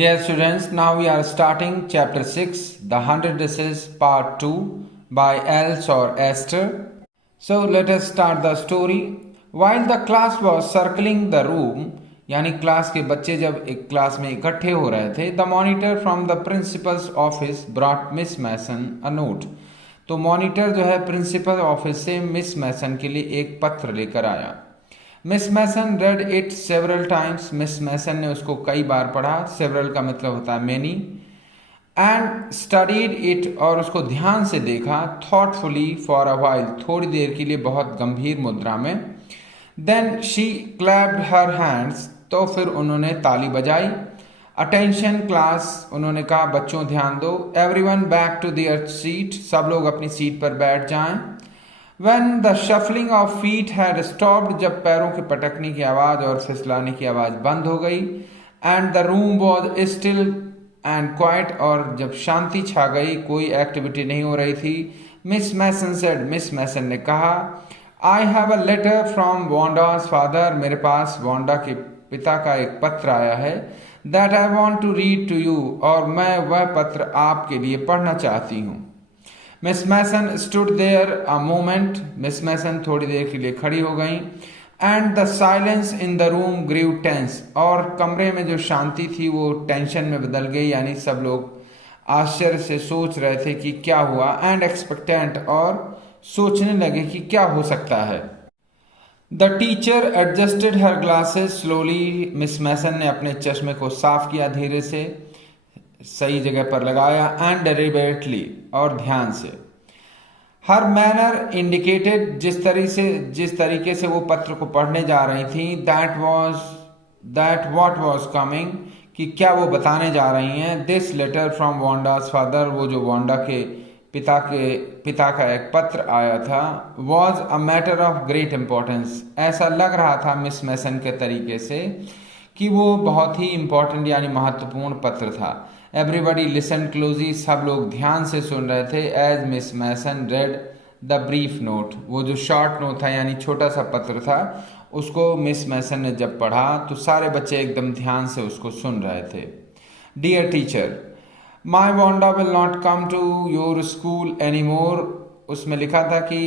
Dear students, now we are starting chapter 6, The 100 Dishes part 2 by Els or Esther. So let us start the story. While the class was circling the room, यानी class के बच्चे जब एक class में इकट्ठे हो रहे थे, the monitor from the principal's office brought Miss Mason a note. तो मॉनिटर जो है प्रिंसिपल ऑफिस से मिस मैसन के लिए एक पत्र लेकर आया. Miss Mason read it several times. Miss Mason ने उसको कई बार पढ़ा. सेवरल का मतलब होता है मेनी. एंड स्टडीड इट, और उसको ध्यान से देखा. थॉटफुली फॉर अ व्हाइल, थोड़ी देर के लिए बहुत गंभीर मुद्रा में. Then she clapped her hands, तो फिर उन्होंने ताली बजाई. अटेंशन क्लास, उन्होंने कहा बच्चों ध्यान दो. Everyone back to their seat, सब लोग अपनी सीट पर बैठ जाएं. When the shuffling of feet had stopped, जब पैरों के पटकने की आवाज़ और फिसलाने की आवाज़ बंद हो गई. And the room was still and quiet, और जब शांति छा गई, कोई एक्टिविटी नहीं हो रही थी. Miss Mason said, Miss Mason ने कहा, I have a letter from Wanda's father, मेरे पास वांडा के पिता का एक पत्र आया है. That I want to read to you, और मैं वह पत्र आपके लिए पढ़ना चाहती हूँ. Miss Mason stood there a moment, Miss Mason थोड़ी देर के लिए खड़ी हो गई. And the silence in the room grew tense, और कमरे में जो शांति थी वो टेंशन में बदल गई, यानी सब लोग आश्चर्य से सोच रहे थे कि क्या हुआ. एंड एक्सपेक्टेंट, और सोचने लगे कि क्या हो सकता है. The teacher adjusted her glasses slowly, Miss Mason ने अपने चश्मे को साफ किया, धीरे से सही जगह पर लगाया. एंड डेलिबरेटली, और ध्यान से. हर मैनर इंडिकेटेड, जिस तरीके से वो पत्र को पढ़ने जा रही थी. दैट व्हाट वाज कमिंग, कि क्या वो बताने जा रही हैं. This letter from Wanda's father, वो जो वांडा के पिता का एक पत्र आया था. Was a matter of great importance, ऐसा लग रहा था मिस मैसन के तरीके से कि वो बहुत ही इम्पोर्टेंट यानी महत्वपूर्ण पत्र था. एवरीबडी लिसन क्लोजली, सब लोग ध्यान से सुन रहे थे. As Miss Mason read the brief note, वो जो शॉर्ट नोट था यानी छोटा सा पत्र था, उसको मिस मैसन ने जब पढ़ा तो सारे बच्चे एकदम ध्यान से उसको सुन रहे थे. Dear teacher, my Wanda will not come to your school any more, उसमें लिखा था कि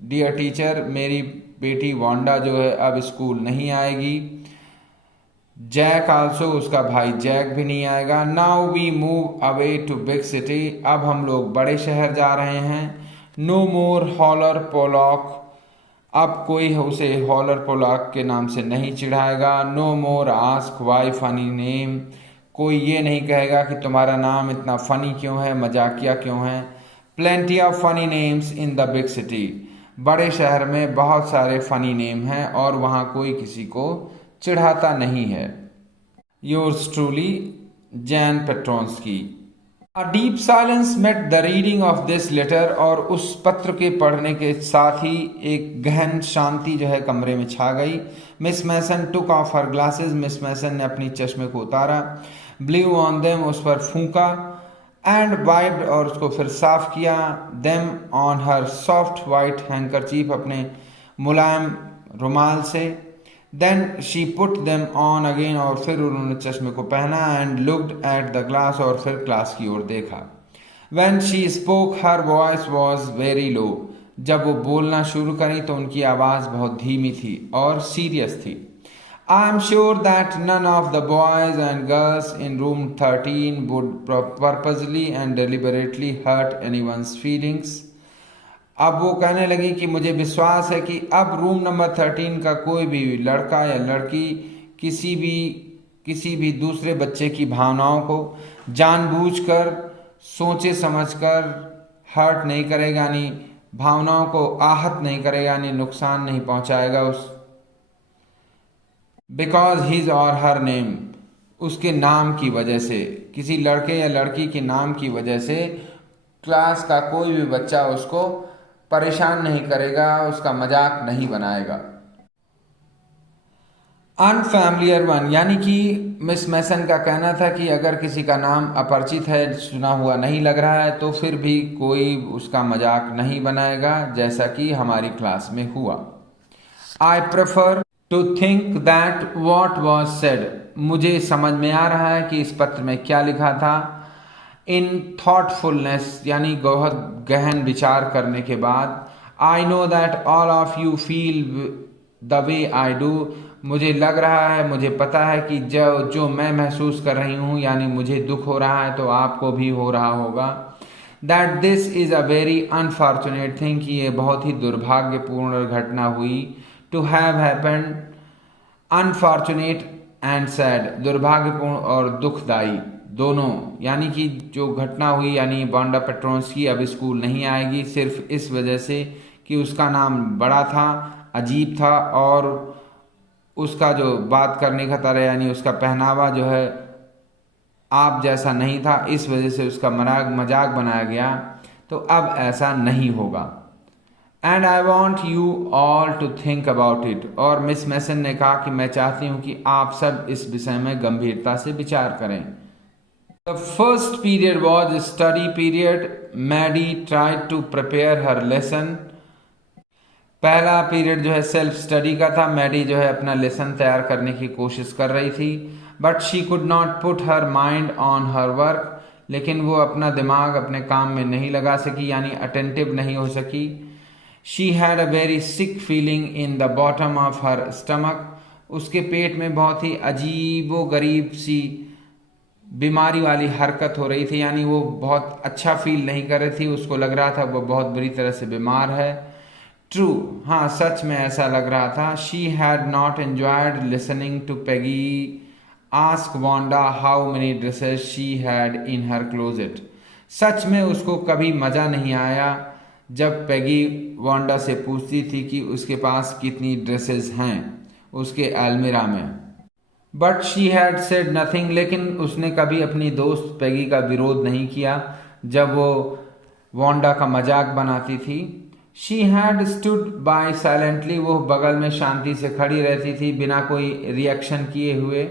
डियर टीचर, मेरी बेटी वांडा जो है अब स्कूल नहीं आएगी. जैक आल्सो, उसका भाई जैक भी नहीं आएगा. Now we move away to big city, अब हम लोग बड़े शहर जा रहे हैं. नो मोर हॉलर पोलॉक, अब कोई उसे हॉलर पोलॉक के नाम से नहीं चिढ़ाएगा. No more ask why funny name, कोई ये नहीं कहेगा कि तुम्हारा नाम इतना फनी क्यों है, मजाकिया क्यों है. Plenty of funny names in the big city, बड़े शहर में बहुत सारे फनी नेम हैं और वहाँ कोई किसी को चिढ़ाता नहीं है. Yours truly, Jan Petronski. A deep silence met the reading of this letter, और उस पत्र के पढ़ने के साथ ही एक गहन शांति जो है कमरे में छा गई. Miss Mason took off her glasses, Miss Mason ने अपनी चश्मे को उतारा. ब्लू ऑन देम, उस पर फूंका. एंड वाइप्ड, और उसको फिर साफ किया. Them on her soft white handkerchief, अपने मुलायम रुमाल से. Then she put them on again, और फिर उन्होंने चश्मे को पहना. And looked at the glass, और फिर क्लास की ओर देखा. When she spoke her voice was very low, जब वो बोलना शुरू करी तो उनकी आवाज़ बहुत धीमी थी और सीरियस थी. I am sure that none of the boys and girls in room 13 would purposely and deliberately hurt anyone's feelings. अब वो कहने लगी कि मुझे विश्वास है कि अब रूम नंबर 13 का कोई भी लड़का या लड़की किसी भी दूसरे बच्चे की भावनाओं को जानबूझकर, सोचे समझकर हर्ट नहीं करेगा, यानी भावनाओं को आहत नहीं करेगा, यानी नुकसान नहीं पहुंचाएगा. बिकॉज हिज और हर नेम, उसके नाम की वजह से, किसी लड़के या लड़की के नाम की वजह से क्लास का कोई भी बच्चा उसको परेशान नहीं करेगा, उसका मजाक नहीं बनाएगा. अनफैमिलियर वन, यानी कि मिस मैसन का कहना था कि अगर किसी का नाम अपरिचित है, सुना हुआ नहीं लग रहा है, तो फिर भी कोई उसका मजाक नहीं बनाएगा, जैसा कि हमारी क्लास में हुआ. I prefer to think that what was said, मुझे समझ में आ रहा है कि इस पत्र में क्या लिखा था। इन थॉटफुलनेस यानी बहुत गहन विचार करने के बाद, I know that all of you feel the way I do, मुझे लग रहा है, मुझे पता है कि जो मैं महसूस कर रही हूँ, यानी मुझे दुख हो रहा है तो आपको भी हो रहा होगा। That this is a very unfortunate thing, कि ये बहुत ही दुर्भाग्यपूर्ण घटना हुई। To have happened, unfortunate and sad, दुर्भाग्यपूर्ण और दुखदाई दोनों, यानी कि जो घटना हुई, यानी वांडा पेट्रोन्स्की अब स्कूल नहीं आएगी सिर्फ इस वजह से कि उसका नाम बड़ा था, अजीब था, और उसका जो बात करने का तरह यानी उसका पहनावा जो है आप जैसा नहीं था, इस वजह से उसका मजाक बनाया गया। तो अब ऐसा नहीं होगा। And I want you all to think about it, और मिस मैसन ने कहा कि मैं चाहती हूँ कि आप सब इस विषय में गंभीरता से विचार करें। The first period was study period. Maddie tried to prepare her lesson. पहला पीरियड जो है सेल्फ स्टडी का था। मैडी जो है अपना लेसन तैयार करने की कोशिश कर रही थी। But she could not put her mind on her work, लेकिन वो अपना दिमाग अपने काम में नहीं लगा सकी, यानी अटेंटिव नहीं हो सकी। She had a very sick feeling in the bottom of her stomach, उसके पेट में बहुत ही अजीबो गरीब सी बीमारी वाली हरकत हो रही थी, यानी वो बहुत अच्छा फील नहीं कर रही थी, उसको लग रहा था वो बहुत बुरी तरह से बीमार है। ट्रू, हाँ सच में ऐसा लग रहा था। She had not enjoyed listening to Peggy ask Wanda how many dresses she had in her closet. सच में उसको कभी मज़ा नहीं आया जब पेगी वांडा से पूछती थी कि उसके पास कितनी ड्रेसेस हैं उसके अलमीरा में। But she had said nothing, लेकिन उसने कभी अपनी दोस्त पेगी का विरोध नहीं किया जब वो वांडा का मजाक बनाती थी। She had stood by silently, वो बगल में शांति से खड़ी रहती थी बिना कोई रिएक्शन किए हुए।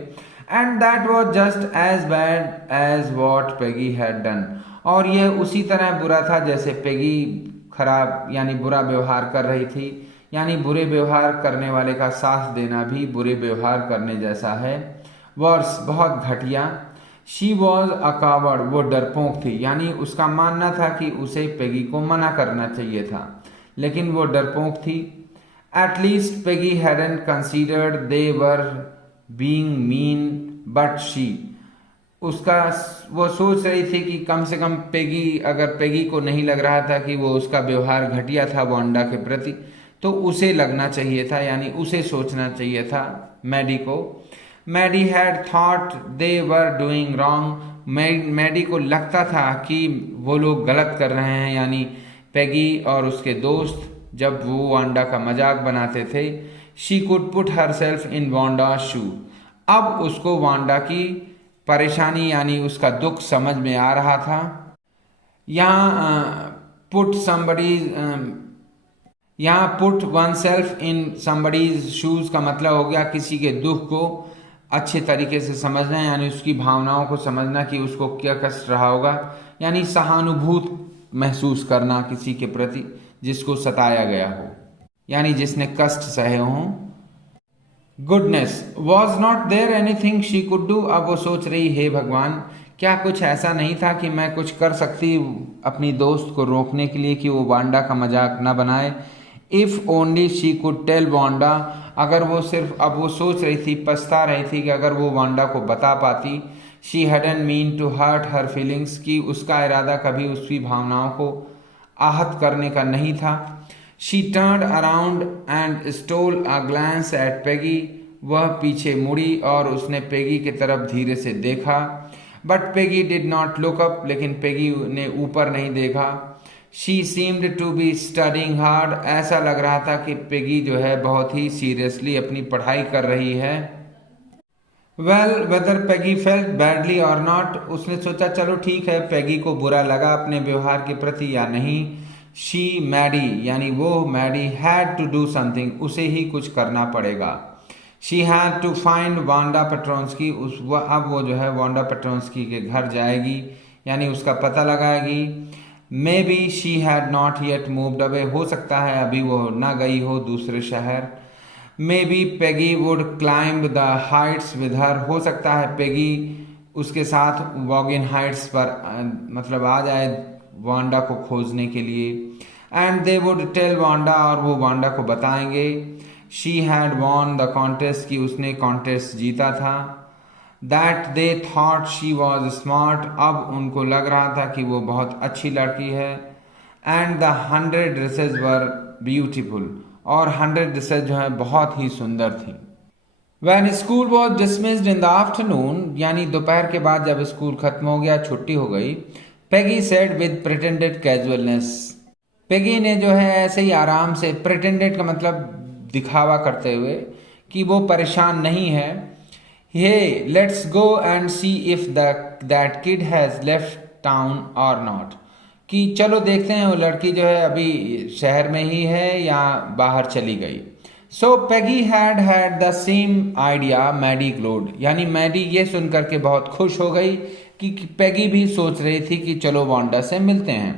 And that was just as bad as what Peggy had done, और यह उसी तरह बुरा था जैसे पेगी खराब यानी बुरा व्यवहार कर रही थी, यानी बुरे व्यवहार करने वाले का साथ देना भी बुरे व्यवहार करने जैसा है। वर्स, बहुत घटिया। शी वॉज अ कावर्ड, वो डरपोक थी, यानी उसका मानना था कि उसे पेगी को मना करना चाहिए था, लेकिन वो डरपोक थी। At least Peggy hadn't considered they were being mean but she, उसका वो सोच रही थी कि कम से कम पेगी, अगर पेगी को नहीं लग रहा था कि वो उसका व्यवहार घटिया था वांडा के प्रति, तो उसे लगना चाहिए था, यानी उसे सोचना चाहिए था मैडी को। Maddie had thought they were doing wrong, Maddie को लगता था कि वो लोग गलत कर रहे हैं, यानी पेगी और उसके दोस्त जब वो वांडा का मजाक बनाते थे। She could put herself in Wanda shoe, अब उसको वांडा की परेशानी यानी उसका दुख समझ में आ रहा था। यहाँ put one self in somebody's shoes का मतलब हो गया किसी के दुख को अच्छे तरीके से समझना, यानी उसकी भावनाओं को समझना कि उसको क्या कष्ट रहा होगा, यानी सहानुभूत महसूस करना किसी के प्रति जिसको सताया गया हो, यानी जिसने कष्ट सहे हों। Goodness, was not there anything she could do, अब वो सोच रही हे भगवान, क्या कुछ ऐसा नहीं था कि मैं कुछ कर सकती अपनी दोस्त को रोकने के लिए कि वो वांडा का मजाक न बनाए। If only she could tell Wanda, अगर वो सिर्फ, अब वो सोच रही थी, पछता रही थी कि अगर वो वांडा को बता पाती। She hadn't meant to hurt her feelings, की उसका इरादा कभी उसकी भावनाओं को आहत करने का नहीं था। She turned around and stall a glans eight Peggy, वह पीछे मुड़ी और उसने पेगी की तरफ धीरे से देखा। But Peggy did not look up, लेकिन पेगी ने ऊपर नहीं देखा। She seemed to be studying hard, ऐसा लग रहा था कि पेगी जो है बहुत ही सीरियसली अपनी पढ़ाई कर रही है। Well whether Peggy felt badly और नॉट, उसने सोचा चलो ठीक है, पेगी को बुरा लगा अपने व्यवहार के प्रति या नहीं। शी मैडी, यानी वो Maddie, had to do something, उसे ही कुछ करना पड़ेगा। She had to find Wanda Petronski, अब वो जो है वांडा पेट्रोन्स्की के घर जाएगी, यानी उसका पता लगाएगी। May be she had not yet moved away, हो सकता है अभी वो ना गई हो दूसरे शहर। May be Peggy would climb the Heights with her, हो सकता है पेगी उसके साथ वॉगिन हाइट्स पर मतलब आ जाए वांडा को खोजने के लिए। And they would tell Wanda, और वो वांडा को बताएंगे she had won the contest, कि उसने कॉन्टेस्ट जीता था। That they thought she was smart, अब उनको लग रहा था कि वो बहुत अच्छी लड़की है। And the 100 dresses were beautiful, और 100 ड्रेसेस जो है बहुत ही सुंदर थी। When school was dismissed in the afternoon, यानी दोपहर के बाद जब स्कूल खत्म हो गया, छुट्टी हो गई, Peggy said with pretended casualness, Peggy ने जो है ऐसे ही आराम से, pretended का मतलब दिखावा करते हुए कि वो परेशान नहीं है, Hey, let's go and see if that kid has left town or not, कि चलो देखते हैं वो लड़की जो है अभी शहर में ही है या बाहर चली गई। So Peggy had the same idea, Maddie glowed, यानी मैडी ये सुनकर के बहुत खुश हो गई कि पेगी भी सोच रही थी कि चलो वांडा से मिलते हैं।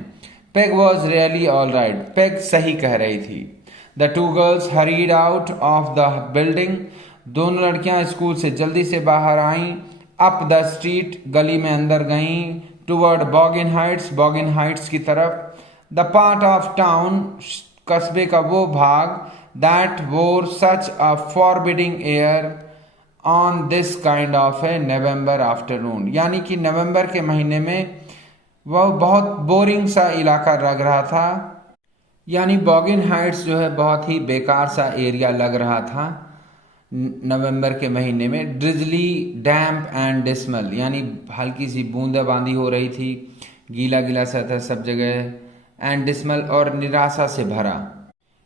Peg was really all right, peg सही कह रही थी। The two girls hurried out of the building, दोनों लड़कियां स्कूल से जल्दी से बाहर आईं, अप द स्ट्रीट, गली में अंदर गईं, टूवर्ड बॉगिन हाइट्स की तरफ, द पार्ट ऑफ टाउन, कस्बे का वो भाग, that wore such a forbidding air on this kind of a November afternoon, यानी कि नवंबर के महीने में वह बहुत बोरिंग सा इलाका लग रहा था, यानी बॉगिन हाइट्स जो है बहुत ही बेकार सा एरिया लग रहा था नवंबर के महीने में। ड्रिजली, डैम्प एंड डिस्मल, यानी हल्की सी बूंदाबांदी हो रही थी, गीला गीला सा था सब जगह, एंड डिस्मल, और निराशा से भरा,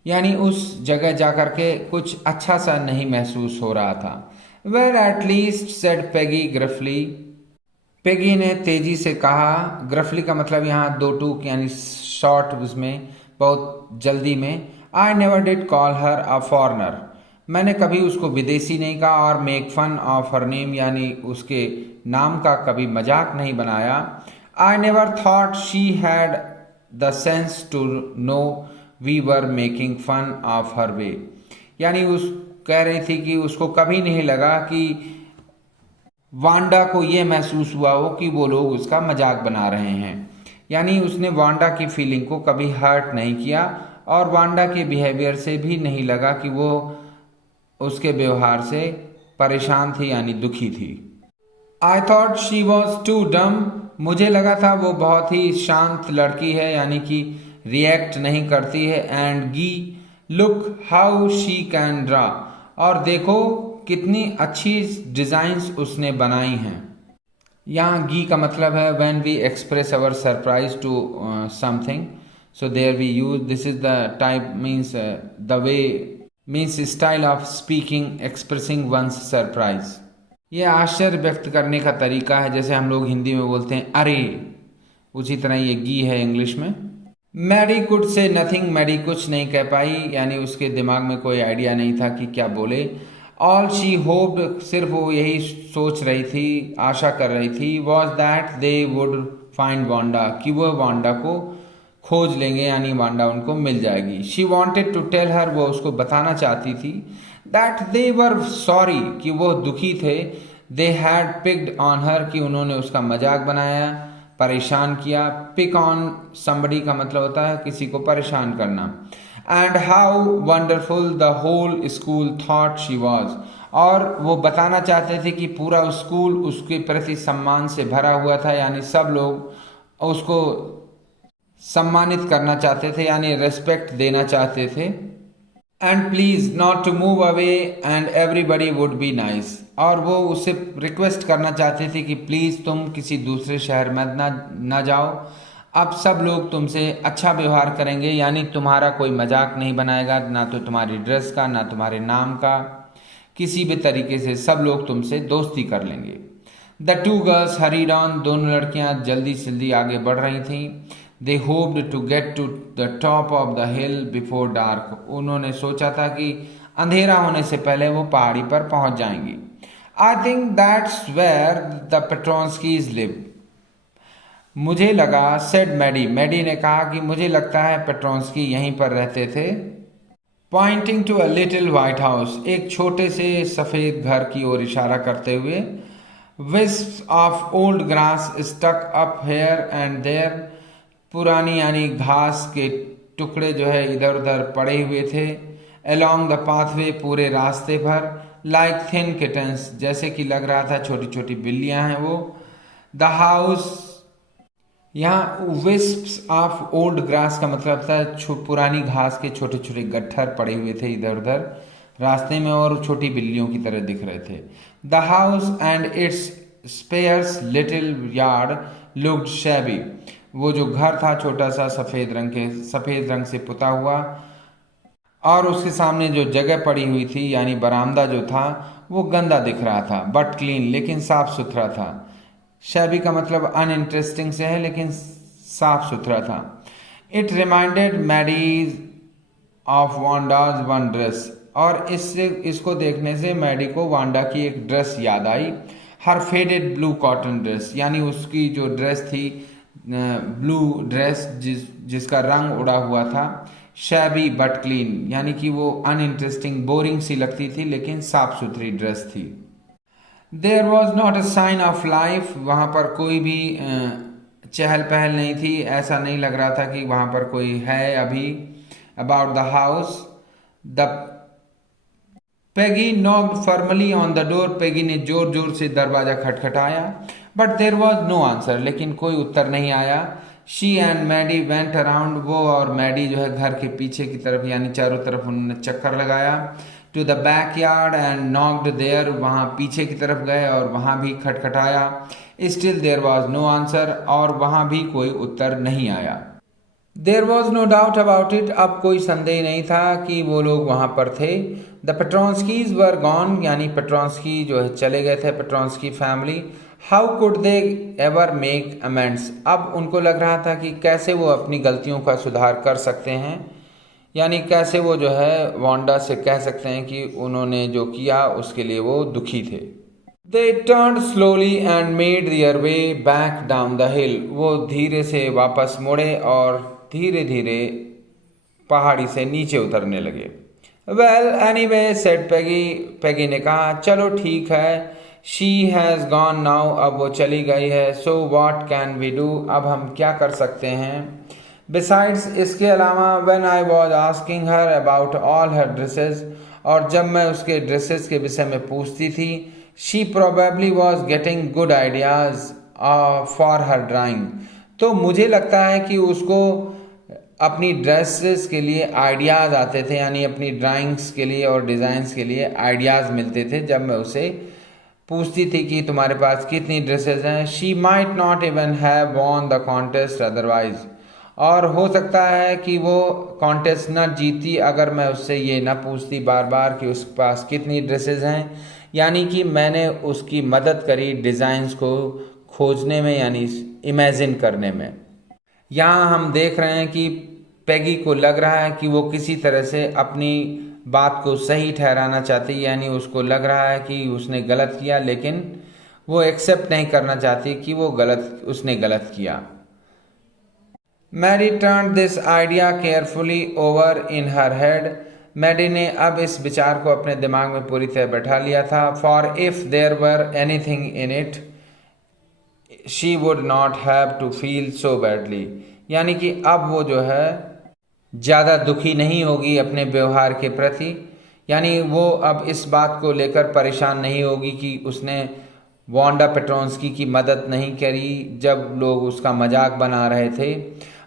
यानी उस जगह जाकर के कुछ अच्छा सा नहीं महसूस हो रहा था। Well at least said Peggy gruffly, Peggy ने तेजी से कहा, ग्रफली का मतलब यहाँ दो टूक यानी शॉर्ट, उसमें बहुत जल्दी में। I never did call her a foreigner, मैंने कभी उसको विदेशी नहीं कहा, और make fun of her name, यानी उसके नाम का कभी मजाक नहीं बनाया। I never thought she had the sense to know we were making fun of her way, यानी उस कह रही थी कि उसको कभी नहीं लगा कि वांडा को ये महसूस हुआ हो कि वो लोग उसका मजाक बना रहे हैं, यानी उसने वांडा की फीलिंग को कभी हर्ट नहीं किया, और वांडा के बिहेवियर से भी नहीं लगा कि वो उसके व्यवहार से परेशान थी यानी दुखी थी। I thought she was too dumb, मुझे लगा था वो बहुत ही शांत लड़की है, यानी कि रिएक्ट नहीं करती है। एंड गी, look how she can draw, और देखो कितनी अच्छी डिजाइन्स उसने बनाई हैं। यहाँ गी का मतलब है when we express our surprise to something, so there we use this is the type means the way means style of speaking expressing one's surprise, ये आश्चर्य व्यक्त करने का तरीका है, जैसे हम लोग हिंदी में बोलते हैं अरे, उसी तरह ये गी है इंग्लिश में। Maddie could say nothing, Maddie कुछ नहीं कह पाई, यानी उसके दिमाग में कोई आइडिया नहीं था कि क्या बोले। ऑल शी होप्ड, सिर्फ वो यही सोच रही थी, आशा कर रही थी, was that they would find Wanda, कि वह वांडा को खोज लेंगे, यानी वांडा उनको मिल जाएगी। She wanted to tell her, वो उसको बताना चाहती थी, दैट दे वर सॉरी, कि वो दुखी थे, they had picked on her, कि उन्होंने उसका मजाक बनाया, परेशान किया। पिक ऑन समबडी का मतलब होता है किसी को परेशान करना। And how wonderful the whole school thought she was, और वो बताना चाहते थे कि पूरा स्कूल उसके प्रति सम्मान से भरा हुआ था, यानी सब लोग उसको सम्मानित करना चाहते थे, यानी रेस्पेक्ट देना चाहते थे। And please not to move away and everybody would be nice, और वो उससे रिक्वेस्ट करना चाहते थे कि प्लीज़ तुम किसी दूसरे शहर में ना जाओ, अब सब लोग तुमसे अच्छा व्यवहार करेंगे, यानी तुम्हारा कोई मजाक नहीं बनाएगा, ना तो तुम्हारी ड्रेस का, ना तुम्हारे नाम का, किसी भी तरीके से सब लोग तुमसे दोस्ती कर लेंगे। The two girls hurried on, दोनों लड़कियां जल्दी जल्दी आगे बढ़ रही थीं। They hoped to get to the top of the hill before dark, उन्होंने सोचा था कि अंधेरा होने से पहले वो पहाड़ी पर पहुंच जाएंगी। I think that's where the Petronskis live, मुझे लगा, सेड मैडी, मैडी ने कहा कि मुझे लगता है पेट्रोंस्की यहीं पर रहते थे। Pointing to a little white house, एक छोटे से सफेद घर की ओर इशारा करते हुए। wisps of old grass stuck up here and there, पुरानी यानी घास के टुकड़े जो है इधर उधर पड़े हुए थे। अलोंग द पाथवे, पूरे रास्ते भर। लाइक थिन किटन्स, जैसे कि लग रहा था छोटी छोटी बिल्लियां हैं वो। द हाउस, यहाँ विस्प्स ऑफ ओल्ड ग्रास का मतलब था पुरानी घास के छोटे छोटे गट्ठर पड़े हुए थे इधर उधर रास्ते में और छोटी बिल्लियों की तरह दिख रहे थे। The house and its sparse little yard looked shabby, वो जो घर था छोटा सा सफेद रंग से पुता हुआ, और उसके सामने जो जगह पड़ी हुई थी यानी बरामदा जो था वो गंदा दिख रहा था, बट क्लीन, लेकिन साफ सुथरा था। शैबी का मतलब अनइंटरेस्टिंग से है लेकिन साफ सुथरा था। It reminded Maddie's of Wanda's one dress, और इसको देखने से मैडी को वांडा की एक ड्रेस याद आई। हर फेडेड ब्लू कॉटन ड्रेस, यानी उसकी जो ड्रेस थी ब्लू ड्रेस जिसका रंग उड़ा हुआ था। शैबी बट क्लीन, यानी कि वो अनइंटरेस्टिंग बोरिंग सी लगती थी लेकिन साफ सुथरी ड्रेस थी। There was not a sign of life, वहाँ पर कोई भी चहल पहल नहीं थी, ऐसा नहीं लग रहा था कि वहाँ पर कोई है अभी। About the house, the Peggy knocked formally on the door, Peggy ने जोर जोर से दरवाजा खटखटाया। But there was no answer, लेकिन कोई उत्तर नहीं आया। She and Maddie went around, वो और मैडी जो है घर के पीछे की तरफ यानी चारों तरफ उन्होंने चक्कर लगाया। To the back yard and knocked there, वहाँ पीछे की तरफ गए और वहाँ भी खटखटाया। Still there was no answer, और वहाँ भी कोई उत्तर नहीं आया। There was no doubt about it, अब कोई संदेह नहीं था कि वो लोग वहाँ पर थे। द पेट्रॉन्स्कीज वर गॉन, यानी पेट्रॉन्स्की जो है चले गए थे, Petronski family. How could they ever make amends, अब उनको लग रहा था कि कैसे वो अपनी गलतियों का सुधार कर सकते हैं, यानी कैसे वो जो है वांडा से कह सकते हैं कि उन्होंने जो किया उसके लिए वो दुखी थे। They turn slowly and made their way back down the हिल, वो धीरे से वापस मुड़े और धीरे धीरे पहाड़ी से नीचे उतरने लगे। Well anyway said Peggy, Peggy ने कहा चलो ठीक है। शी हैज़ गॉन नाउ, अब वो चली गई है। So what can we do, अब हम क्या कर सकते हैं। बिसाइड्स, इसके अलावा, when I was asking her about all her dresses, और जब मैं उसके ड्रेसेस के विषय में पूछती थी, she probably was getting good ideas for her drawing, तो मुझे लगता है कि उसको अपनी ड्रेसेस के लिए आइडियाज़ आते थे, यानी अपनी ड्राइंग्स के लिए और डिज़ाइंस के लिए आइडियाज़ मिलते थे जब मैं उसे पूछती थी कि तुम्हारे पास कितनी ड्रेसेस हैं। She might not even have von the contest otherwise, और हो सकता है कि वो कॉन्टेस्ट न जीती अगर मैं उससे ये ना पूछती बार बार कि उसके पास कितनी ड्रेसेस हैं, यानी कि मैंने उसकी मदद करी डिज़ाइंस को खोजने में, यानी इमेजिन करने में। यहाँ हम देख रहे हैं कि पेगी को लग रहा है कि वो किसी तरह से अपनी बात को सही ठहराना चाहती है, यानी उसको लग रहा है कि उसने गलत किया, लेकिन वो एक्सेप्ट नहीं करना चाहती कि उसने गलत किया। Maddie turn this idea carefully over in her head, Maddie ने अब इस विचार को अपने दिमाग में पूरी तरह बैठा लिया था। For if there were anything in it she would not have to feel so badly, यानी कि अब वो जो है ज़्यादा दुखी नहीं होगी अपने व्यवहार के प्रति, यानी वो अब इस बात को लेकर परेशान नहीं होगी कि उसने वांडा पेट्रोन्स्की की मदद नहीं करी जब लोग उसका मजाक बना रहे थे।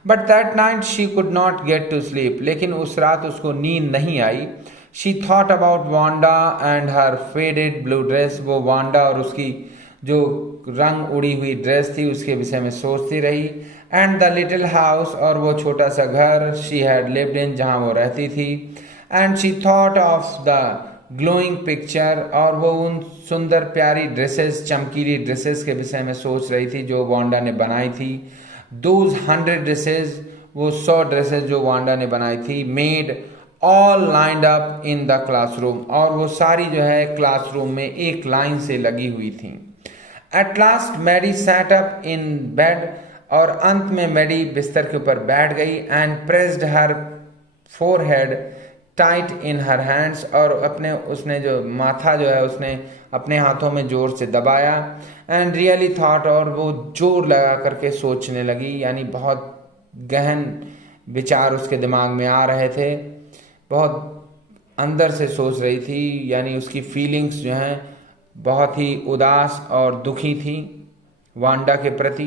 But that night she could not get to sleep, लेकिन उस रात उसको नींद नहीं आई। She thought about Wanda and her faded blue dress, वो वांडा और उसकी जो रंग उड़ी हुई ड्रेस थी उसके विषय में सोचती रही। एंड द लिटिल हाउस, और वो छोटा सा घर शी हैड लिव्ड इन, जहाँ वो रहती थी। And she thought of the glowing picture, और वो उन सुंदर प्यारी ड्रेसेस, चमकीली ड्रेसेस के विषय में सोच रही थी जो वांडा ने बनाई थी। दोज 100 ड्रेसेस, वो 100 ड्रेसेस जो वांडा ने बनाई थी, made all lined up in the classroom, और वो सारी जो है क्लासरूम में एक लाइन से लगी हुई थी। At last Maddie sat up in bed, और अंत में मैडी बिस्तर के ऊपर बैठ गई। And pressed her forehead tight in her hands, और उसने जो माथा जो है उसने अपने हाथों में जोर से दबाया। एंड रियली थॉट, और वो जोर लगा करके सोचने लगी, यानी बहुत गहन विचार उसके दिमाग में आ रहे थे, बहुत अंदर से सोच रही थी, यानी उसकी फीलिंग्स जो हैं बहुत ही उदास और दुखी थी वांडा के प्रति।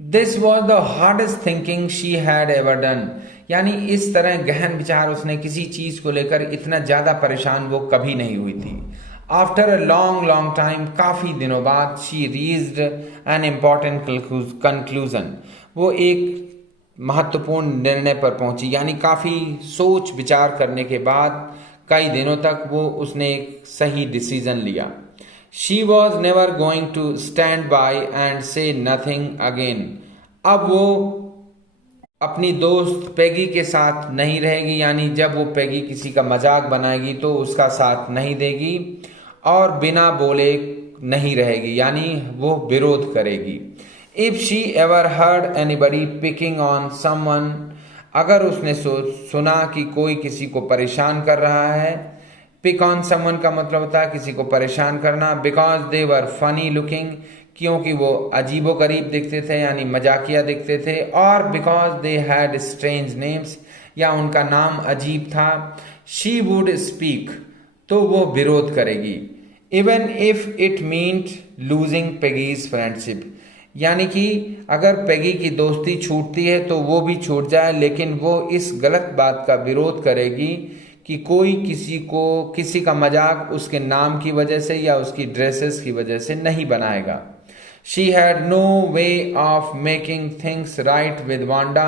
This was the hardest thinking she had ever done, यानी इस तरह गहन विचार, उसने किसी चीज को लेकर इतना ज्यादा परेशान वो कभी नहीं हुई थी। After a long long time, काफी दिनों बाद, she reached an important conclusion, वो एक महत्वपूर्ण निर्णय पर पहुंची, यानी काफी सोच विचार करने के बाद कई दिनों तक उसने एक सही डिसीजन लिया। She was never going to stand by and say nothing again. अब वो अपनी दोस्त पेगी के साथ नहीं रहेगी, यानी जब वो पेगी किसी का मजाक बनाएगी तो उसका साथ नहीं देगी, और बिना बोले नहीं रहेगी, यानी वो विरोध करेगी। If she ever heard anybody picking on someone, अगर उसने सुना कि कोई किसी को परेशान कर रहा है, पिक ऑन समवन का मतलब होता है किसी को परेशान करना, because they were funny looking, क्योंकि वो अजीबो गरीब दिखते थे, यानी मजाकिया दिखते थे, और because they had strange names, या उनका नाम अजीब था। शी वुड स्पीक, तो वो विरोध करेगी, even if it meant losing Peggy's friendship, यानी कि अगर पेगी की दोस्ती छूटती है तो वो भी छूट जाए, लेकिन वो इस गलत बात का विरोध करेगी कि कोई किसी का मजाक उसके नाम की वजह से या उसकी ड्रेसेस की वजह से नहीं बनाएगा। She had no way of making things right with Wanda,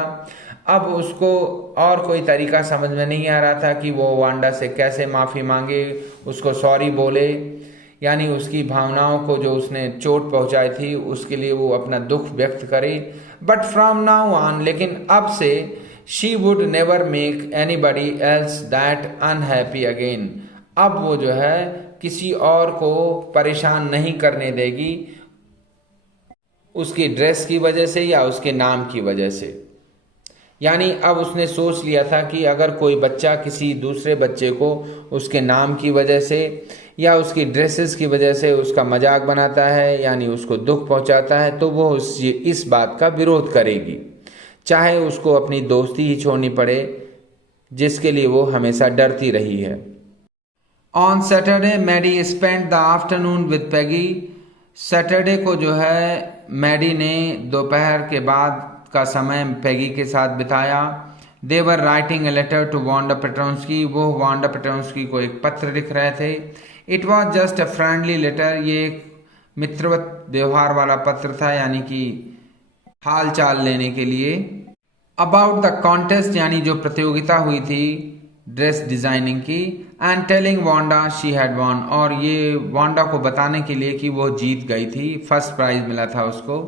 अब उसको और कोई तरीका समझ में नहीं आ रहा था कि वो वांडा से कैसे माफ़ी मांगे, उसको सॉरी बोले, यानी उसकी भावनाओं को जो उसने चोट पहुंचाई थी उसके लिए वो अपना दुख व्यक्त करे। बट फ्रॉम नाउ ऑन, लेकिन अब से, she would never make anybody else that unhappy again, अब वो जो है किसी और को परेशान नहीं करने देगी उसकी ड्रेस की वजह से या उसके नाम की वजह से। यानी अब उसने सोच लिया था कि अगर कोई बच्चा किसी दूसरे बच्चे को उसके नाम की वजह से या उसकी ड्रेसेस की वजह से उसका मजाक बनाता है, यानी उसको दुख पहुंचाता है, तो वो इस बात का विरोध करेगी, चाहे उसको अपनी दोस्ती ही छोड़नी पड़े जिसके लिए वो हमेशा डरती रही है। On Saturday Maddie spend the afternoon with Peggy, Saturday को जो है मैडी ने दोपहर के बाद का समय पेगी के साथ बिताया। They were writing a letter to Wanda Petronski, वो वांडा पेट्रोन्स्की को एक पत्र लिख रहे थे। It was just a friendly letter, ये एक मित्रवत व्यवहार वाला पत्र था, यानी कि हाल चाल लेने के लिए। अबाउट द कॉन्टेस्ट, यानी जो प्रतियोगिता हुई थी ड्रेस डिजाइनिंग की, and telling Wanda she had won, और ये वांडा को बताने के लिए कि वो जीत गई थी, फर्स्ट प्राइज मिला था उसको।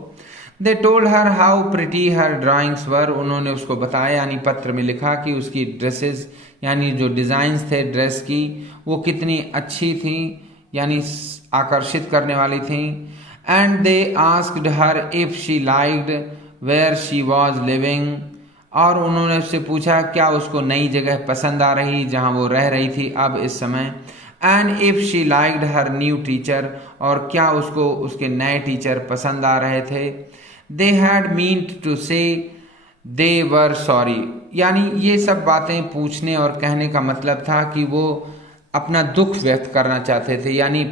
They told her how pretty her drawings were, उन्होंने उसको बताया, यानी पत्र में लिखा कि उसकी ड्रेसेस, यानी जो डिज़ाइंस थे ड्रेस की, वो कितनी अच्छी थी, यानी आकर्षित करने वाली थी। And they asked her if she liked where she was living, और उन्होंने उससे पूछा क्या उसको नई जगह पसंद आ रही जहाँ वो रह रही थी अब इस समय। And if she liked her new teacher, और क्या उसको उसके नए टीचर पसंद आ रहे थे। दे हैड मीन्ड टू से दे वर सॉरी, यानी ये सब बातें पूछने और कहने का मतलब था कि वो अपना दुख व्यक्त करना चाहते थे, यानी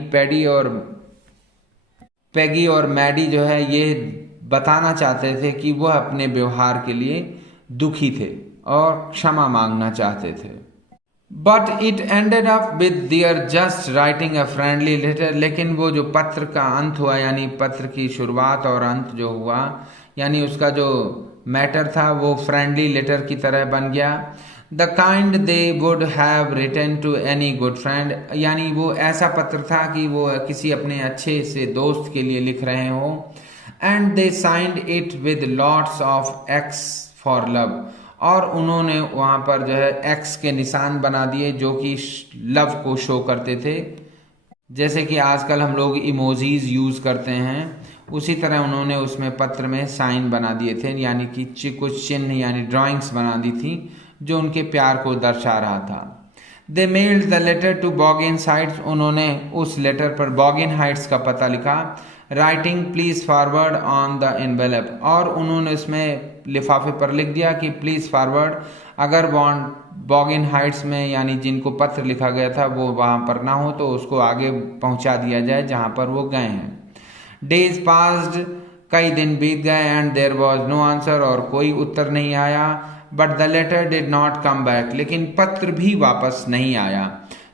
पेगी और मैडी जो है ये बताना चाहते थे कि वह अपने व्यवहार के लिए दुखी थे और क्षमा मांगना चाहते थे। But it ended up with their just writing a friendly letter, लेकिन वो जो पत्र का अंत हुआ, यानी पत्र की शुरुआत और अंत जो हुआ, यानी उसका जो मैटर था वो फ्रेंडली लेटर की तरह बन गया। The kind they would have written to any good friend, यानी वो ऐसा पत्र था कि वो किसी अपने अच्छे से दोस्त के लिए लिख रहे हो। And they signed it with lots of x for love, और उन्होंने वहाँ पर जो है एक्स के निशान बना दिए जो कि लव को शो करते थे, जैसे कि आजकल हम लोग इमोजीज यूज़ करते हैं, उसी तरह उन्होंने उसमें पत्र में साइन बना दिए थे, यानी कि कुछ चिन्ह यानी ड्राइंग्स बना दी थी जो उनके प्यार को दर्शा रहा था। They mailed the letter to Boggins Heights, उन्होंने उस लेटर पर बॉगिन हाइट्स का पता लिखा। Writing please forward on the envelope, और उन्होंने उसमें लिफाफे पर लिख दिया कि प्लीज फॉरवर्ड, अगर बॉगिन हाइट्स में यानी जिनको पत्र लिखा गया था वो वहाँ पर ना हो तो उसको आगे पहुँचा दिया जाए जहाँ पर वो गए हैं। डेज पास्ड, कई दिन बीत गए, and there was no answer, और कोई उत्तर नहीं आया। But the letter did not come back, लेकिन पत्र भी वापस नहीं आया।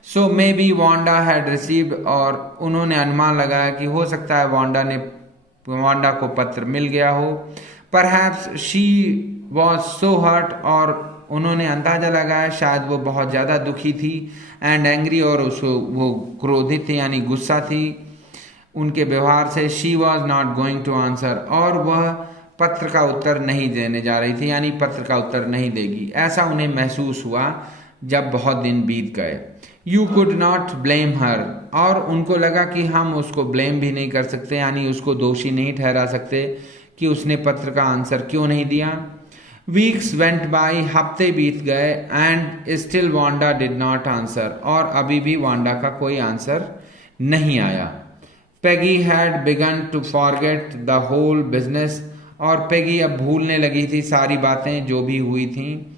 So maybe Wanda had received, और उन्होंने अनुमान लगाया कि हो सकता है वांडा को पत्र मिल गया हो। Perhaps she was so hurt, और उन्होंने अंदाजा लगाया शायद वो बहुत ज़्यादा दुखी थी, एंड एंग्री, और उसको वो क्रोधित थी यानी गुस्सा थी उनके व्यवहार से। She was not going to answer, और वह पत्र का उत्तर नहीं देने जा रही थी यानी पत्र का उत्तर नहीं देगी, ऐसा उन्हें महसूस हुआ जब बहुत दिन बीत गए। यू कुड नॉट ब्लेम हर, और उनको लगा कि हम उसको ब्लेम भी नहीं कर सकते यानी उसको दोषी नहीं ठहरा सकते कि उसने पत्र का आंसर क्यों नहीं दिया। वीक्स वेंट बाई, हफ्ते बीत गए, and still Wanda did not answer, और अभी भी वांडा का कोई आंसर नहीं आया। Peggy had begun to forget the whole business, और पेगी अब भूलने लगी थी सारी बातें जो भी हुई थी।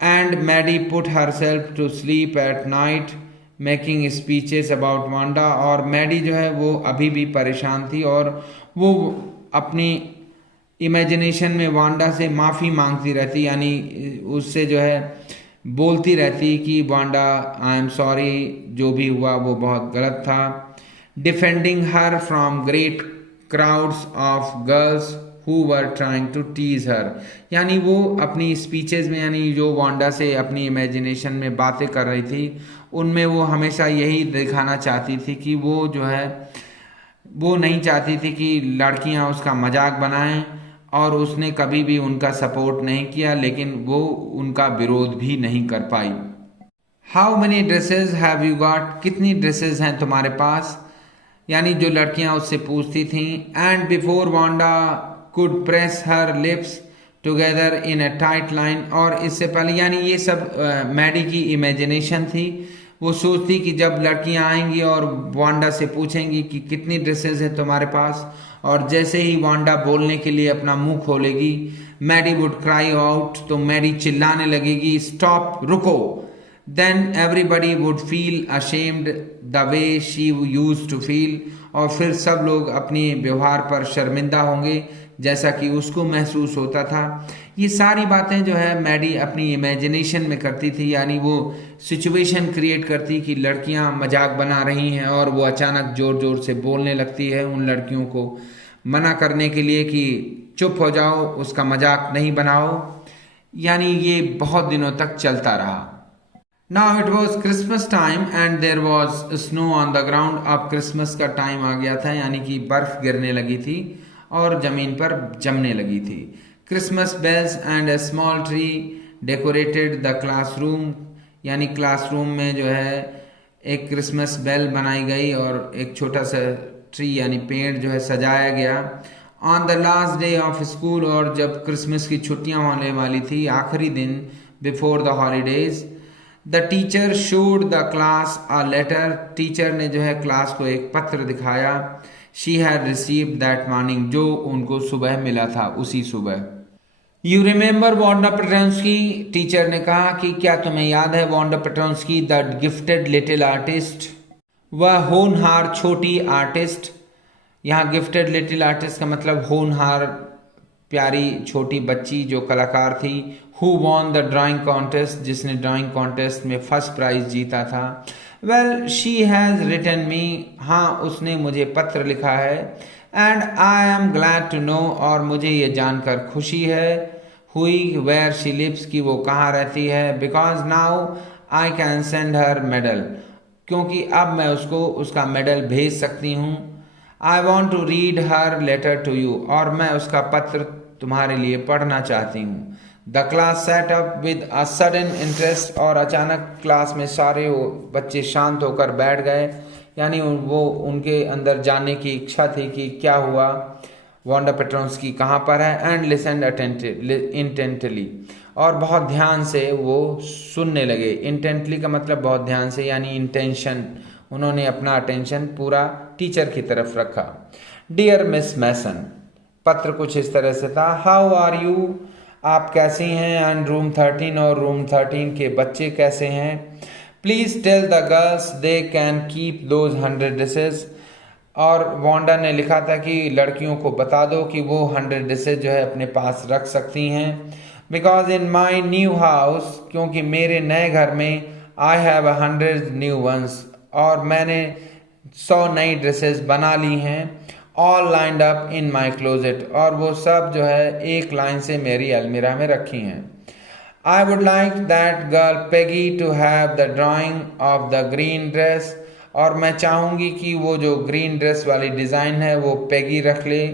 And Maddie put herself to sleep at night making speeches about Wanda, और मैडी जो है वो अभी भी परेशान थी और वो अपनी इमेजिनेशन में वांडा से माफ़ी मांगती रहती यानी उससे जो है बोलती रहती कि वांडा आई एम सॉरी, जो भी हुआ वो बहुत गलत था। Defending her from great crowds of girls who were trying to tease her, यानी वो अपनी स्पीचेस में यानी जो वांडा से अपनी इमेजिनेशन में बातें कर रही थी उनमें वो हमेशा यही दिखाना चाहती थी कि वो जो है वो नहीं चाहती थी कि लड़कियां उसका मजाक बनाएं, और उसने कभी भी उनका सपोर्ट नहीं किया लेकिन वो उनका विरोध भी नहीं कर पाई। How many dresses have you got, कितनी ड्रेसेस हैं तुम्हारे पास, यानी जो लड़कियां उससे पूछती थीं। And before Wanda could press her lips together in a tight line, और इससे पहले यानी ये सब मैडी की इमेजिनेशन थी। वो सोचती कि जब लड़कियां आएंगी और वांडा से पूछेंगी कि कितनी ड्रेसेस है तुम्हारे पास, और जैसे ही वांडा बोलने के लिए अपना मुंह खोलेगी मैडी वुड क्राई आउट, तो मैडी चिल्लाने लगेगी स्टॉप, रुको। Then everybody would feel ashamed the way she used to feel, और फिर सब लोग अपने व्यवहार पर शर्मिंदा होंगे जैसा कि उसको महसूस होता था। ये सारी बातें जो है मैडी अपनी इमेजिनेशन में करती थी, यानी वो सिचुएशन क्रिएट करती कि लड़कियां मजाक बना रही हैं और वो अचानक जोर जोर से बोलने लगती है उन लड़कियों को मना करने के लिए कि चुप हो जाओ, उसका मजाक नहीं बनाओ। यानी ये बहुत दिनों तक चलता रहा। Now it was Christmas time and there was snow on the ground, अब क्रिसमस का टाइम आ गया था यानी कि बर्फ गिरने लगी थी और जमीन पर जमने लगी थी। Christmas bells and a small tree decorated the classroom, यानी क्लासरूम में जो है एक क्रिसमस बेल बनाई गई और एक छोटा सा ट्री यानी पेड़ जो है सजाया गया। On the last day of school, और जब क्रिसमस की छुट्टियां होने वाली थी आखिरी दिन before the holidays, the teacher showed the class a letter, teacher ने जो है क्लास को एक पत्र दिखाया। She had received that morning, जो उनको सुबह मिला था उसी सुबह। You remember Wanda Petronski, teacher ने कहा कि क्या तुम्हें याद है Wanda Petronski the gifted little artist, वह होनहार छोटी आर्टिस्ट। यहाँ गिफ्टेड लिटिल आर्टिस्ट का मतलब होनहार प्यारी छोटी बच्ची जो कलाकार थी। Who won the drawing contest, जिसने ड्राइंग कॉन्टेस्ट में फर्स्ट प्राइज जीता था। Well she has written me, हाँ उसने मुझे पत्र लिखा है। And I am glad to know, और मुझे ये जानकर खुशी है हुई वेयर शी लिव्स, की वो कहाँ रहती है। Because now I can send her medal, क्योंकि अब मैं उसको उसका मेडल भेज सकती हूँ। I want to read her letter to you, और मैं उसका पत्र तुम्हारे लिए पढ़ना चाहती हूँ। The class sat up with a sudden interest, और अचानक क्लास में सारे बच्चे शांत होकर बैठ गए, यानी वो उनके अंदर जानने की इच्छा थी कि क्या हुआ, वांडा पेट्रोंस्की कहाँ पर है। एंड लिसनड इंटेंटली, और बहुत ध्यान से वो सुनने लगे। इंटेंटली का मतलब बहुत ध्यान से, यानी इंटेंशन, उन्होंने अपना अटेंशन पूरा टीचर की तरफ रखा। डियर मिस मैसन, पत्र कुछ इस तरह से था। हाउ आर यू, आप कैसी हैं? एंड रूम 13, और रूम 13 के बच्चे कैसे हैं? Please tell the girls they can keep those 100 dishes. और वांडा ने लिखा था कि लड़कियों को बता दो कि वो 100 डिशेज जो है अपने पास रख सकती हैं। Because in my new house, क्योंकि मेरे नए घर में, आई हैव 100 न्यू वंस, और मैंने 100 नई ड्रेसेस बना ली हैं। All lined up in my closet, और वो सब जो है एक लाइन से मेरी अलमीरा में रखी हैं। I would like that girl Peggy to have the drawing of the green dress, और मैं चाहूँगी कि वो जो ग्रीन ड्रेस वाली डिज़ाइन है वो पेगी रख ले,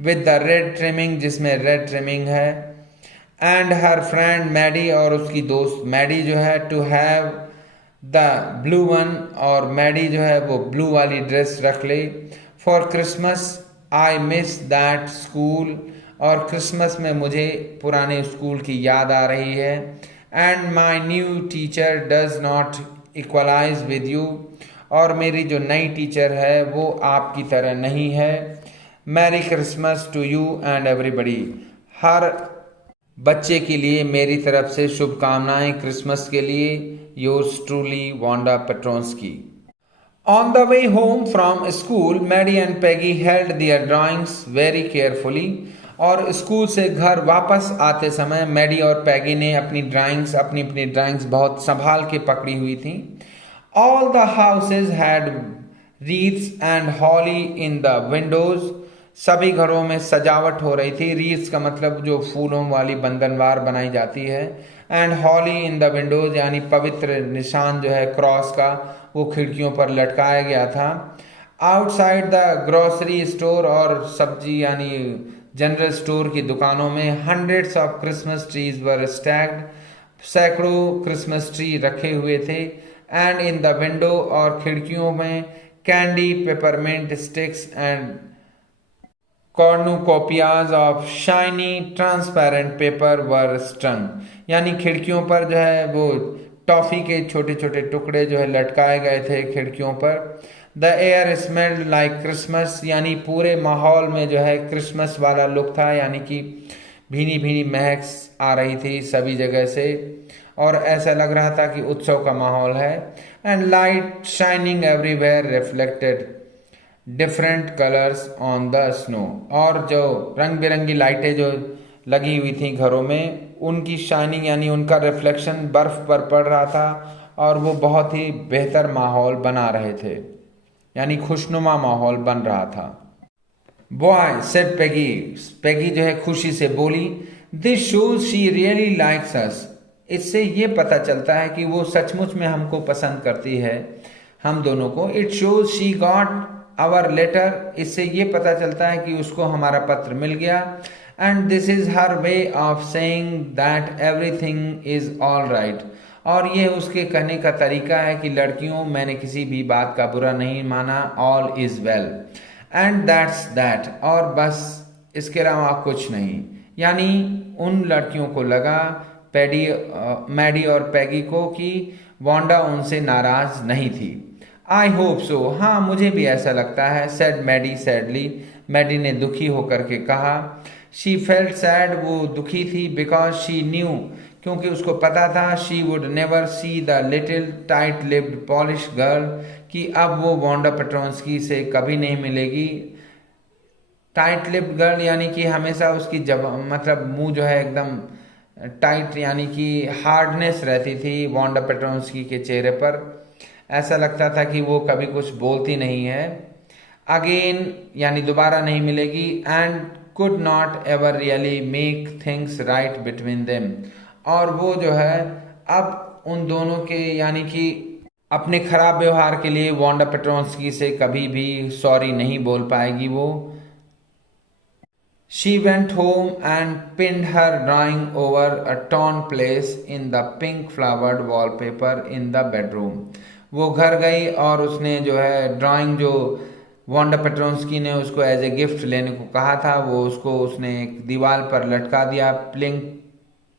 विद द रेड ट्रिमिंग, जिसमें रेड ट्रिमिंग है। एंड हर फ्रेंड मैडी, और उसकी दोस्त मैडी जो है, to have the blue one, और मैडी जो है वो ब्लू वाली ड्रेस रख ले। For Christmas I miss that school, और क्रिसमस में मुझे पुराने स्कूल की याद आ रही है। And my new teacher does not equalize with you, और मेरी जो नई टीचर है वो आपकी तरह नहीं है। Merry Christmas to you and everybody, हर बच्चे के लिए मेरी तरफ से शुभकामनाएं क्रिसमस के लिए। Yours truly, Wanda Petronski. On the way home from school, Maddie and Peggy held their drawings very carefully. और स्कूल से घर वापस आते समय मैडी और पैगी ने अपनी ड्राइंग्स बहुत संभाल के पकड़ी हुई थी। All the houses had wreaths and holly in the windows. सभी घरों में सजावट हो रही थी। रीथ्स का मतलब जो फूलों वाली बंधनवार बनाई जाती है। And holly in the windows, यानी पवित्र निशान जो है क्रॉस का, वो खिड़कियों पर लटकाया गया था। आउटसाइड द ग्रोसरी स्टोर, और सब्जी यानी जनरल स्टोर की दुकानों में, hundreds of Christmas trees were stacked, सैकड़ों क्रिसमस ट्री रखे हुए थे। एंड इन द विंडो, और खिड़कियों में, candy, peppermint sticks and cornucopias of shiny transparent paper were strung, यानी खिड़कियों पर जो है वो टॉफी के छोटे छोटे टुकड़े जो है लटकाए गए थे खिड़कियों पर। The air smelled like Christmas, यानी पूरे माहौल में जो है क्रिसमस वाला लुक था, यानी कि भीनी भीनी महक आ रही थी सभी जगह से, और ऐसा लग रहा था कि उत्सव का माहौल है। And light shining everywhere reflected different colours on the snow, और जो रंग बिरंगी लाइटें जो लगी हुई थी घरों में, उनकी शाइनिंग यानी उनका रिफ्लेक्शन बर्फ पर पड़ रहा था, और वो बहुत ही बेहतर माहौल बना रहे थे, यानी खुशनुमा माहौल बन रहा था। बॉय सेड पेगी, पेगी जो है खुशी से बोली, this shows she really likes us, इससे ये पता चलता है कि वो सचमुच में हमको पसंद करती है, हम दोनों को। It shows she got hour later, इससे ये पता चलता है कि उसको हमारा पत्र मिल गया। And this is her way of saying that everything is all right, और ये उसके कहने का तरीका है कि लड़कियों, मैंने किसी भी बात का बुरा नहीं माना, all is well, and that's that, और बस इसके अलावा कुछ नहीं। यानी उन लड़कियों को लगा, मैडी और पैगी को, कि वांडा उनसे नाराज नहीं थी। आई होप सो, हाँ मुझे भी ऐसा लगता है, सेड मैडी सैडली, मैडी ने दुखी होकर के कहा। शी फेल्ट सैड, वो दुखी थी, बिकॉज शी न्यू, क्योंकि उसको पता था, she would never see the little tight lipped polish girl, कि अब वो वांडा पेट्रोंस्की से कभी नहीं मिलेगी। टाइट लिप्ड गर्ल यानी कि हमेशा उसकी मतलब मुंह जो है एकदम टाइट, यानी कि हार्डनेस रहती थी वांडा पेट्रोंस्की के चेहरे पर, ऐसा लगता था कि वो कभी कुछ बोलती नहीं है। अगेन यानी दोबारा नहीं मिलेगी। And could not ever really make things right between them, और वो जो है अब उन दोनों के, यानी कि अपने खराब व्यवहार के लिए वांडा पेट्रोंस्की से कभी भी सॉरी नहीं बोल पाएगी वो। She went home and pinned her drawing over a torn place in the pink flowered wallpaper in the bedroom. वो घर गई और उसने जो है ड्राइंग जो वांडा पेट्रोंस्की ने उसको एज ए गिफ्ट लेने को कहा था, वो उसने एक दीवार पर लटका दिया,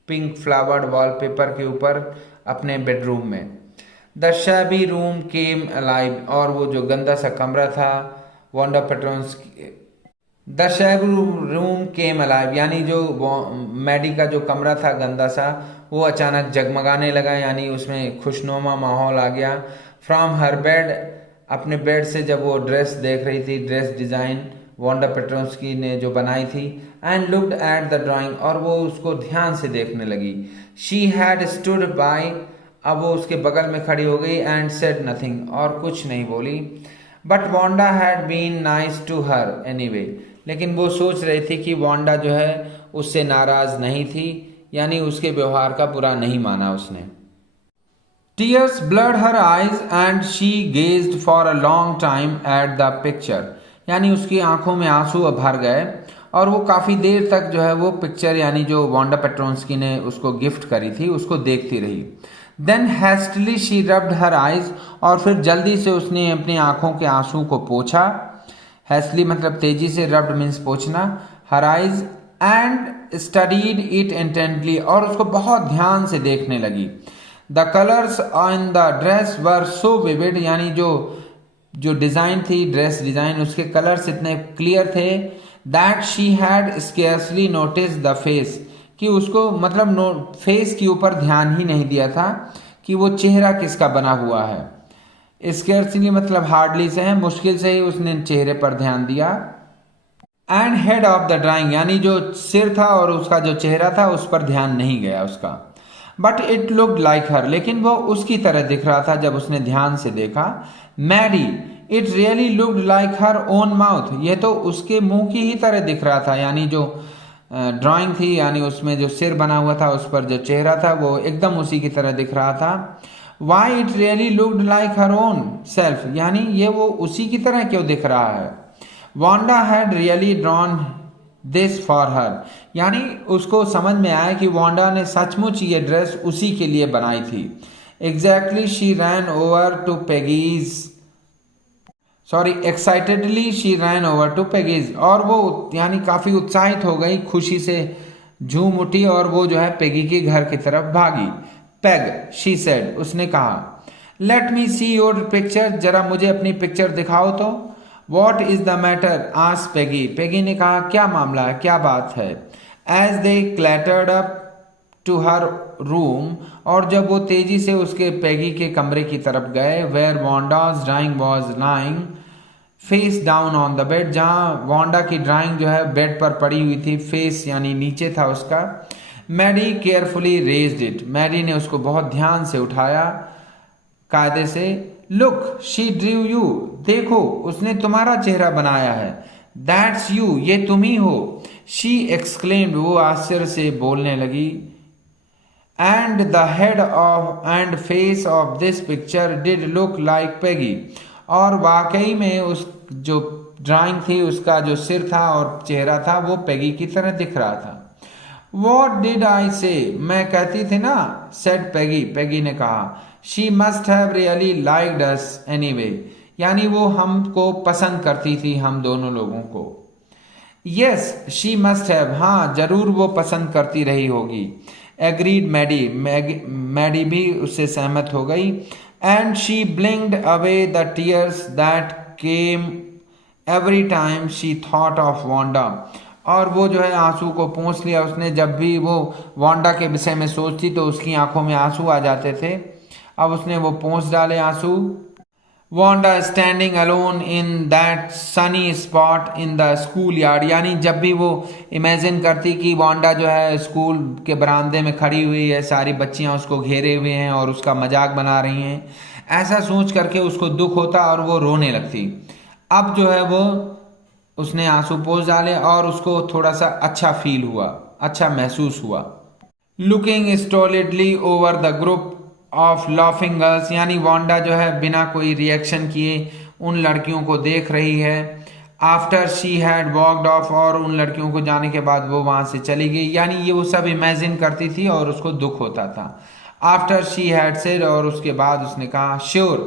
पिंक फ्लावर्ड वॉलपेपर के ऊपर अपने बेडरूम में। The shabby room came alive, और वो जो गंदा सा कमरा था वांडा पेट्रोन्स, the shabby room came alive यानी जो मैडी का जो कमरा था गंदा सा, वो अचानक जगमगाने लगा, यानी उसमें खुशनुमा माहौल आ गया। फ्रॉम हर बेड, अपने बेड से जब वो ड्रेस देख रही थी, ड्रेस डिज़ाइन वांडा पेट्रोन्स्की ने जो बनाई थी, and looked at the drawing, और वो उसको ध्यान से देखने लगी। शी हैड स्टूड बाय, अब वो उसके बगल में खड़ी हो गई, एंड सेड नथिंग, और कुछ नहीं बोली। But Wanda had been nice to her anyway, लेकिन वो सोच रही थी कि वांडा जो है उससे नाराज नहीं थी, यानी उसके व्यवहार का बुरा नहीं माना उसने। Tears blood her eyes and she gazed for a long time at the picture, यानी उसकी आंखों में आंसू भर गए और वो काफ़ी देर तक जो है वो पिक्चर, यानी जो वांडा पेट्रोन्स्की ने उसको गिफ्ट करी थी, उसको देखती रही। Then hastily she rubbed her eyes, और फिर जल्दी से उसने अपनी आंखों के आंसू को पोंछा। हैस्टली मतलब तेजी से, रब्ड मीन्स पोंछना। Her eyes and studied it intently, और उसको बहुत ध्यान से देखने लगी। The colours on the dress were so vivid, यानी जो डिज़ाइन थी, ड्रेस डिज़ाइन, उसके कलर्स इतने क्लियर थे। That she had scarcely notice the face, कि उसको मतलब फेस के ऊपर ध्यान ही नहीं दिया था कि वो चेहरा किसका बना हुआ है। स्केर्सली मतलब हार्डली से है, मुश्किल से ही उसने चेहरे पर ध्यान दिया। And head of the drawing, यानी जो सिर था और उसका जो चेहरा था उस पर ध्यान नहीं गया उसका। बट इट लुक्ड लाइक हर, लेकिन वो उसकी तरह दिख रहा था जब उसने ध्यान से देखा। Maddie, it really looked like her own mouth, ये तो उसके मुंह की ही तरह दिख रहा था, यानी जो ड्राइंग थी, यानी उसमें जो सिर बना हुआ था उस पर जो चेहरा था वो एकदम उसी की तरह दिख रहा था। Why it really looked like her own self, यानी ये वो उसी की तरह क्यों दिख रहा है। Wanda had really drawn this for her, यानी उसको समझ में आया कि वांडा ने सचमुच ये ड्रेस उसी के लिए बनाई थी। Exactly she ran over to Peggy's, excitedly she ran over to Peggy's, और वो यानी काफ़ी उत्साहित हो गई, खुशी से झूम उठी और वो जो है पेगी के घर की तरफ भागी। पेग, शी सेड, उसने कहा, let me see your picture, जरा मुझे अपनी पिक्चर दिखाओ तो। What is the matter, asked Peggy, Peggy ने कहा, क्या मामला है, क्या बात है। As they clattered up to her room, और जब वो तेजी से उसके पेगी के कमरे की तरफ गए, where Wanda's drawing was lying face down on the bed, जहाँ वांडा की ड्राइंग जो है बेड पर पड़ी हुई थी, फेस यानी नीचे था उसका। Maddy carefully raised it, Maddy ने उसको बहुत ध्यान से उठाया, कायदे से। लुक शी ड्रू यू, देखो उसने तुम्हारा चेहरा बनाया है। दैट्स यू, ये तुम ही हो। शी एक्सक्लेम्ड, वो आश्चर्य से बोलने लगी। And the head of and face of this picture did look like Peggy, और वाकई में उस जो ड्राइंग थी उसका जो सिर था और चेहरा था वो पेगी की तरह दिख रहा था। वॉट डिड आई से, मैं कहती थी ना, सेड पेगी, पेगी ने कहा। She must have really liked us anyway, यानी वो हमको पसंद करती थी, हम दोनों लोगों को। यस शी मस्ट हैव, हाँ जरूर वो पसंद करती रही होगी। एग्रीड मैडी, मैडी भी उससे सहमत हो गई। And she ब्लिंक्ड away the tears that came every time she thought of Wanda, और वो जो है आंसू को पोंछ लिया उसने, जब भी वो वांडा के विषय में सोचती तो उसकी आंखों में आंसू आ जाते थे, अब उसने वो पोंछ डाले आंसू। Wanda standing alone in that Sunny spot in the school yard, यानी जब भी वो इमेजिन करती कि वांडा जो है स्कूल के बरामदे में खड़ी हुई है, सारी बच्चियां उसको घेरे हुए हैं और उसका मजाक बना रही हैं, ऐसा सोच करके उसको दुख होता और वो रोने लगती। अब जो है वो उसने आंसू पोंछ डाले और उसको थोड़ा सा अच्छा फील हुआ, अच्छा महसूस हुआ। Looking stolidly over the group of laughing girls, यानी वांडा जो है बिना कोई रिएक्शन किए उन लड़कियों को देख रही है। After she had walked off, और उन लड़कियों को जाने के बाद वो वहां से चली गई, यानी ये वो सब इमेजिन करती थी और उसको दुख होता था। आफ्टर शी हैड सेड, और उसके बाद उसने कहा, sure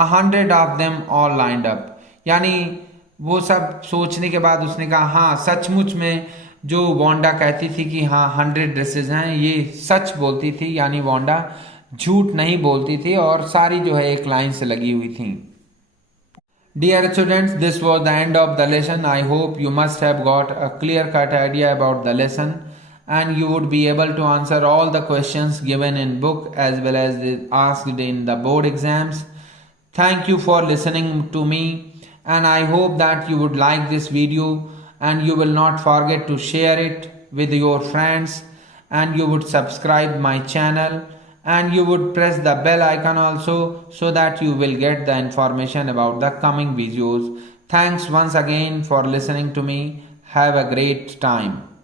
100 of them all lined up, यानी वो सब सोचने के बाद उसने कहा, हाँ सचमुच में जो वांडा कहती थी कि हाँ 100 ड्रेसेस हैं, ये सच बोलती थी, यानी वांडा झूठ नहीं बोलती थी और सारी जो है एक लाइन से लगी हुई थी। Dear students, this was the end of the lesson. I hope you must have got a clear-cut idea about the lesson and you would be able to answer all the questions given in book as well as asked in the board exams. Thank you for listening to me and I hope that you would like this video and you will not forget to share it with your friends and you would subscribe my channel and you would press the bell icon also so that you will get the information about the coming videos. Thanks once again for listening to me. Have a great time.